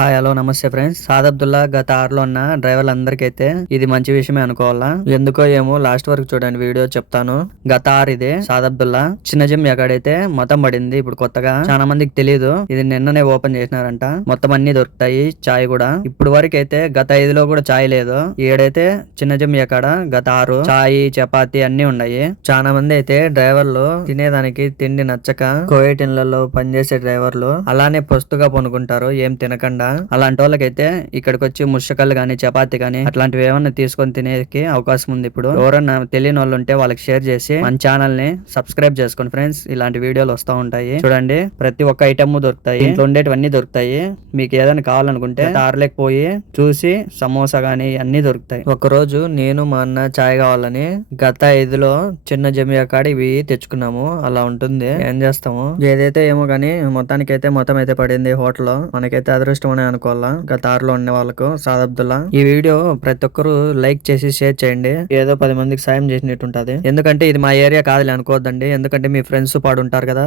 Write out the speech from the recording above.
Hi hello నమస్తే friends. సాదబ్దుల్లా గత ఆరులో ఉన్న డ్రైవర్లందరికైతే ఇది మంచి విషయమే అనుకోవాలా. ఎందుకో ఏమో లాస్ట్ వరకు చూడండి వీడియో చెప్తాను. గత ఆరు ఇది సాదబ్దుల్లా చిన్న జిమ్ ఎక్కడైతే మొత్తం పడింది. ఇప్పుడు కొత్తగా చాలా మందికి తెలియదు. ఇది నిన్ననే ఓపెన్ చేసినారంట. మొత్తం అన్ని దొరుకుతాయి. చాయ్ కూడా ఇప్పుడు వరకు అయితే గత 5లో కూడా చాయ్ లేదు. ఏడైతే చిన్న జిమ్ ఎక్కడ గత ఆరు చాయ్ చపాతి అన్ని ఉన్నాయి. చాలా మంది అయితే డ్రైవర్లు తినేదానికి తిండి నచ్చక కోయేటిన్లలో పనిచేసే డ్రైవర్లు అలానే పొస్తుగా పనుకుంటారు ఏం తినకండా. అలాంటి వాళ్ళకైతే ఇక్కడికి వచ్చి ముషకలు గానీ చపాతి గానీ అట్లాంటివి ఏమన్నా తీసుకొని తినేకి అవకాశం ఉంది. ఇప్పుడు ఎవరన్నా తెలియని వాళ్ళు ఉంటే వాళ్ళకి షేర్ చేసి మన ఛానల్ ని సబ్స్క్రైబ్ చేసుకోండి ఫ్రెండ్స్. ఇలాంటి వీడియోలు వస్తూ ఉంటాయి చూడండి. ప్రతి ఒక్క ఐటమ్ దొరుకుతాయి. ఇంట్లో ఉండేటివన్నీ దొరుకుతాయి. మీకు ఏదైనా కావాలనుకుంటే తారలేక పోయి చూసి సమోసా గానీ అన్ని దొరుకుతాయి. ఒక రోజు నేను మా అన్న చాయ్ కావాలని గత 5లో చిన్న జమియా కాడ ఇవి తెచ్చుకున్నాము. అలా ఉంటుంది. ఏం చేస్తాము ఏదైతే ఏమో గానీ మొత్తానికైతే మొత్తం అయితే పడింది హోటల్. మనకైతే అదృష్టం అనే అనుకోవాలా. గత ఆరులో ఉండే వాళ్ళకు సాదబ్దుల్లా. ఈ వీడియో ప్రతి ఒక్కరు లైక్ చేసి షేర్ చేయండి. ఏదో 10 మందికి సాయం చేసినట్టు ఉంటది. ఎందుకంటే ఇది మా ఏరియా కాదులే అనుకోవద్దండి. ఎందుకంటే మీ ఫ్రెండ్స్ పాడుంటారు కదా.